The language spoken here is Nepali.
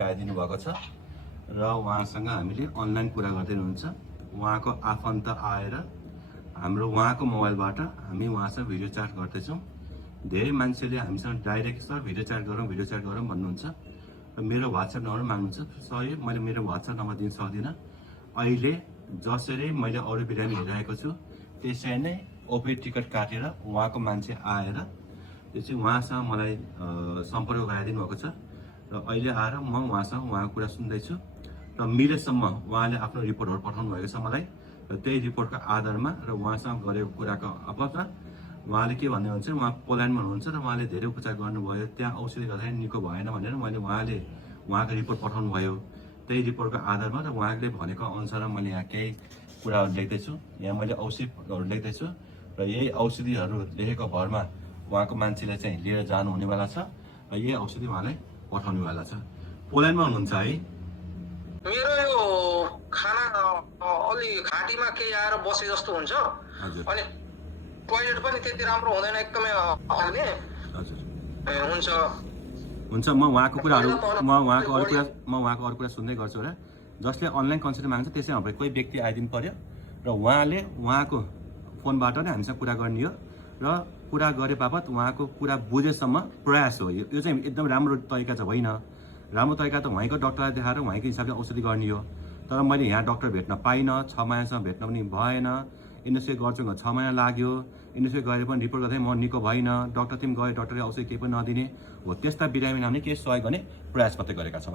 आइदिनु भएको छ र उहाँसँग हामीले अनलाइन कुरा गर्दै हुनुहुन्छ। उहाँको आफन्त आएर हाम्रो उहाँको मोबाइलबाट हामी उहाँसँग भिडियो च्याट गर्दैछौँ। धेरै मान्छेले हामीसँग डाइरेक्ट सर भिडियो च्याट गरौँ भन्नुहुन्छ र मेरो वाट्सएप नम्बर माग्नुहुन्छ। सर मैले मेरो वाट्सएप नम्बर दिन सक्दिनँ। अहिले जसरी मैले अरू बिरामी हेरिरहेको छु त्यसरी नै ओपी टिकट काटेर उहाँको मान्छे आएर त्यो चाहिँ उहाँसँग मलाई सम्पर्क गराइदिनु भएको छ र अहिले आएर म उहाँसँग उहाँको कुरा सुन्दैछु र मिलेसम्म उहाँले आफ्नो रिपोर्टहरू पठाउनु भएको छ मलाई र त्यही रिपोर्टको आधारमा र उहाँसँग गरेको कुराको आपतमा उहाँले के भन्दै हुनुहुन्छ, उहाँ पोल्यान्डमा हुनुहुन्छ र उहाँले धेरै उपचार गर्नुभयो, त्यहाँ औषधि गर्दाखेरि निको भएन भनेर उहाँले उहाँको रिपोर्ट पठाउनु भयो। त्यही रिपोर्टको आधारमा र उहाँले भनेको अनुसार मैले यहाँ केही कुराहरू लेख्दैछु। यहाँ मैले औषधिहरू लेख्दैछु र यही औषधिहरू लेखेको भरमा उहाँको मान्छेले चाहिँ लिएर जानु हुनेवाला छ र यही औषधि उहाँलाई पठाउनेवाला छ। पोल्यान्डमा हुनुहुन्छ है? मेरो यो खाना अलि घाँटीमा केही आएर बसे जस्तो हुन्छ अनि टोयलेट पनि त्यति राम्रो हुँदैन, एकदमै हल्ने। हुन्छ म उहाँको कुराहरू म उहाँको अरू कुरा सुन्दै गर्छु र जसले अनलाइन कन्सल्ट माग्छ त्यसै हाम्रो कोही व्यक्ति आइदिनु पर्यो र उहाँले उहाँको फोनबाट नै हामीसँग कुरा गर्ने हो र कुरा गरे बापत उहाँको कुरा बुझेसम्म प्रयास हो। यो चाहिँ एकदम राम्रो तरिका चाहिँ होइन। राम्रो तरिका त उहाँको डक्टरलाई देखाएर उहाँको हिसाबले औषधि गर्ने हो। तर मैले यहाँ डक्टर भेट्न पाइनँ, 6 महिनासम्म भेट्न पनि भएन। इन्डोस्कोपी गर्छु 6 महिना लाग्यो। इन्डोस्कोपी गएर पनि रिपोर्ट गर्दै म निको भइनँ। डक्टर गए, डक्टरले औषधि केही पनि नदिने हो। त्यस्ता बिरामी नामले केही सहयोग गर्ने प्रयास मात्रै गरेका छौँ।